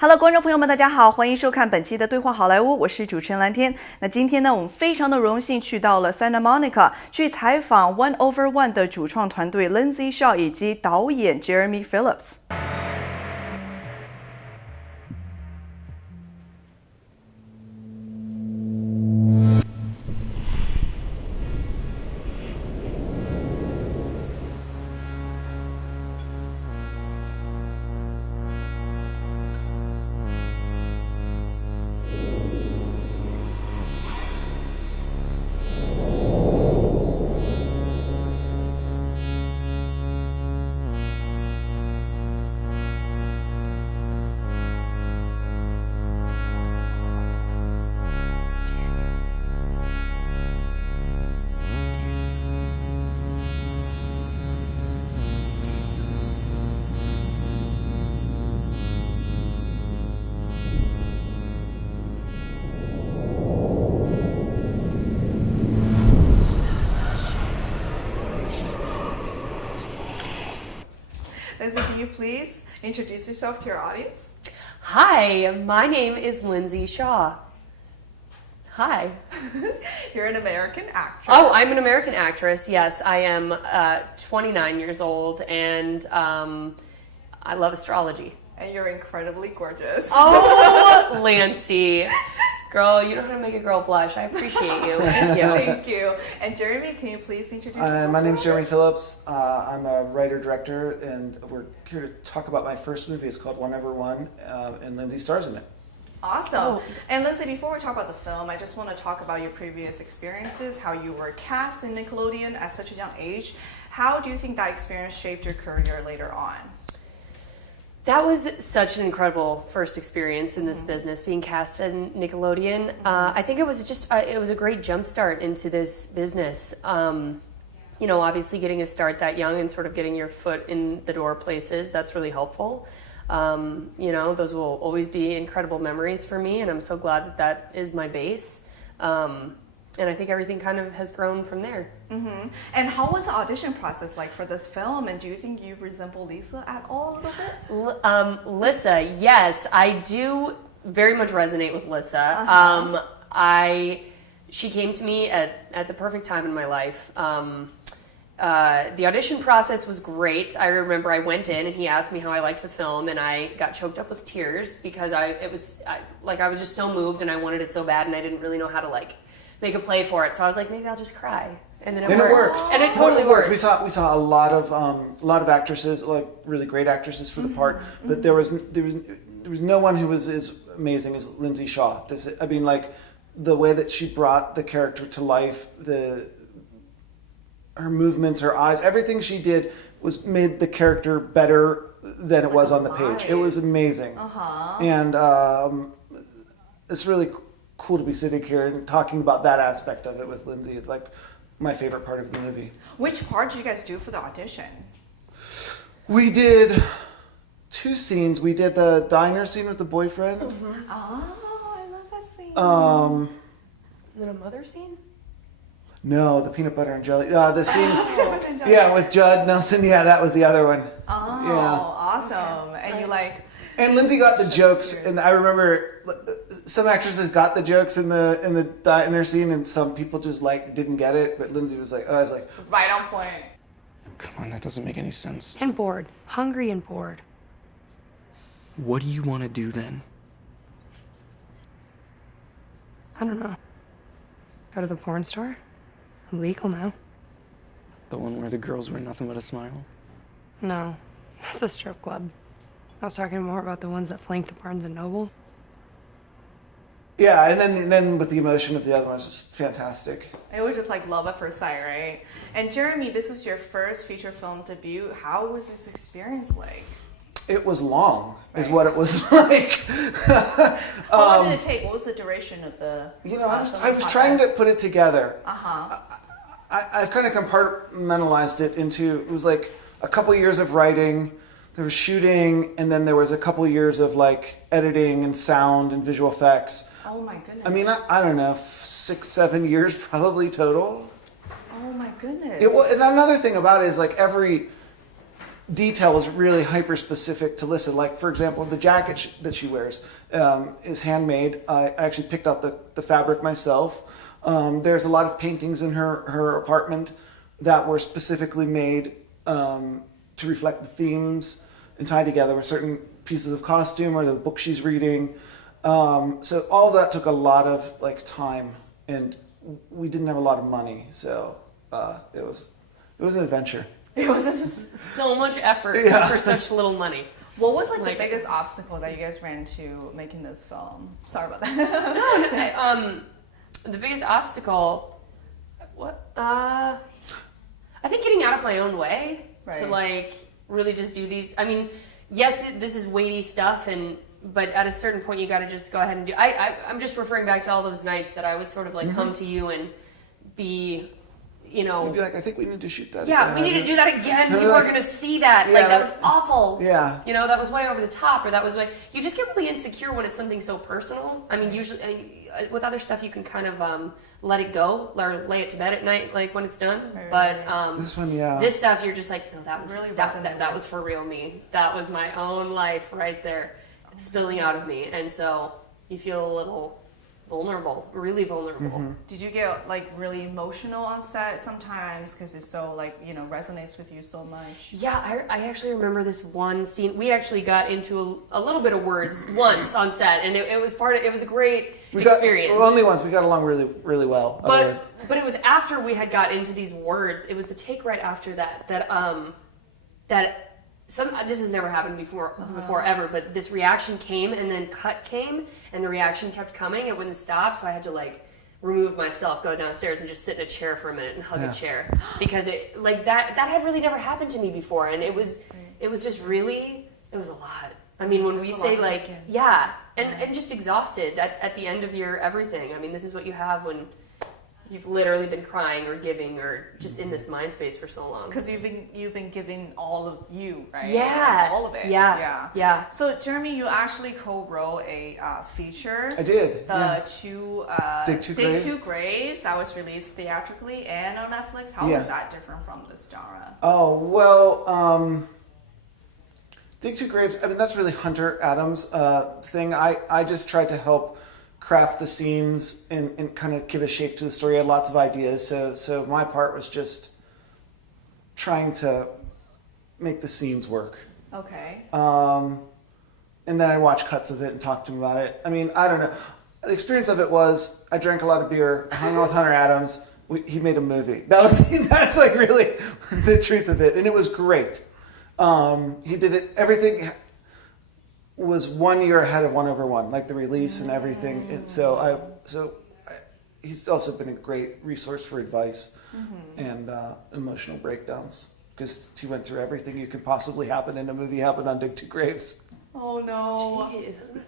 Hello， 观众朋友们，大家好，欢迎收看本期的对话好莱坞，我是主持人蓝天。那今天呢，我们非常的荣幸去到了 Santa Monica， 去采访 1Over1 的主创团队 Lindsay Shaw 以及导演 Jeremy Phillips。Lindsay, can you please introduce yourself to your audience? Hi, my name is Lindsay Shaw. Hi. You're an American actress. Oh, I'm an American actress. Yes, I am 29 years old, and I love astrology. And you're incredibly gorgeous. Oh, Lancy. Girl, you know how to make a girl blush. I appreciate you. Thank you. Thank you. And Jeremy, can you please introduce yourself? My name is Jeremy Phillips. I'm a writer-director, and we're here to talk about my first movie. It's called 1Over1, and Lindsay stars in it. Awesome. Oh. And Lindsay, before we talk about the film, I just want to talk about your previous experiences, how you were cast in Nickelodeon at such a young age. How do you think that experience shaped your career later on? That was such an incredible first experience in this business, being cast in Nickelodeon. I think it was just, it was a great jumpstart into this business. You know, obviously getting a start that young and sort of getting your foot in the door places, that's really helpful. You know, those will always be incredible memories for me, and I'm so glad that that is my base. And I think everything kind of has grown from there. Mm-hmm. And how was the audition process like for this film? And do you think you resemble Lisa at all a little bit? Lisa, yes, I do very much resonate with Lisa. She came to me at the perfect time in my life. The audition process was great. I remember I went in and he asked me how I liked to film, and I got choked up with tears because I was just so moved and I wanted it so bad, and I didn't really know how to make a play for it. So I was like, maybe I'll just cry. And then it worked. And it totally worked. We saw a lot of actresses, like really great actresses for the part, but there was no one who was as amazing as Lindsay Shaw. I mean, like the way that she brought the character to life, her movements, her eyes, everything she did made the character better than it was on the page. It was amazing. And it's really cool to be sitting here and talking about that aspect of it with Lindsay. It's like my favorite part of the movie. Which part did you guys do for the audition? We did 2 scenes. We did the diner scene with the boyfriend. Oh, I love that scene. And then a mother scene? No, the peanut butter and jelly. The scene, yeah, with Judd Nelson. Yeah, that was the other one. Oh, yeah. Awesome. And you like... And Lindsay got the jokes, and I remember some actresses got the jokes in the diner scene, and some people just didn't get it. But Lindsay was like, I was like, right on point. Come on, that doesn't make any sense. And bored. Hungry and bored. What do you want to do then? I don't know. Go to the porn store? Illegal now. The one where the girls wear nothing but a smile? No, that's a strip club. I was talking more about the ones that flank the Barnes and Noble. yeah. And then with the emotion of the other one, it's just fantastic. It was just like love at first sight, right? And Jeremy, this is your first feature film debut. How was this experience like? It was long, is what it was like. How long did it take? What was the duration of the? You know, I was trying to put it together. I kind of compartmentalized it into, it was like a couple years of writing, there was shooting, and then there was a couple years of editing and sound and visual effects. Oh my goodness. I mean, I don't know, 6-7 years probably total. Oh my goodness. And another thing about it is every detail is really hyper specific to Lissa. Like, for example, the jacket that she wears is handmade. I actually picked out the fabric myself. There's a lot of paintings in her apartment that were specifically made to reflect the themes and tie together with certain pieces of costume or the book she's reading. So all that took a lot of like time, and we didn't have a lot of money, so it was an adventure. It was so much effort for such little money. What was like the biggest obstacle that you guys ran into making this film? Sorry about that. The biggest obstacle, I think getting out of my own way to like really just do these. I mean, yes, this is weighty stuff, but at a certain point you got to just go ahead and do. I'm just referring back to all those nights that I would sort of like come to you and be, you know, you'd be like, I think we need to shoot that. Yeah, we need to do that again. People are gonna see that. Yeah, like that was awful. Yeah. You know, that was way over the top, or that was way. You just get really insecure when it's something so personal. I mean, usually with other stuff you can kind of let it go or lay it to bed at night, like when it's done. But this one, this stuff you're just like, no, that was really that was for real me. That was my own life right there, spilling out of me, and so you feel a little vulnerable, really vulnerable. Did you get like really emotional on set sometimes because it's so like, you know, resonates with you so much? Yeah, I actually remember this one scene. We actually got into a little bit of words once on set, and it was a great experience. Only once. We got along really, really well. But it was after we had got into these words. It was the take right after that this has never happened before ever, but this reaction came and then cut came and the reaction kept coming. It wouldn't stop, so I had to like remove myself, go downstairs and just sit in a chair for a minute and hug a chair, because it like that had really never happened to me before, and it was just really, it was a lot. I mean, when we say like, and just exhausted at the end of your everything. I mean, this is what you have when you've literally been crying or giving or just in this mind space for so long. Because you've been giving all of you, right? Yeah. All of it. Yeah. So Jeremy, you actually co-wrote a feature. I did. Dig Graves. Two Graves that was released theatrically and on Netflix. How is that different from this genre? Oh well, Dig Two Graves. I mean, that's really Hunter Adams' thing. I just tried to help craft the scenes and kind of give a shape to the story. I had lots of ideas, so my part was just trying to make the scenes work. Okay. And then I watched cuts of it and talked to him about it. I mean, I don't know. The experience of it was I drank a lot of beer, I hung out with Hunter Adams. He made a movie. That's like really the truth of it, and it was great. He did it. Everything was 1 year ahead of 1Over1, like the release and everything. And he's also been a great resource for advice and emotional breakdowns, because he went through everything you can possibly happen in a movie happened on Dig Two Graves. Oh no. Jeez.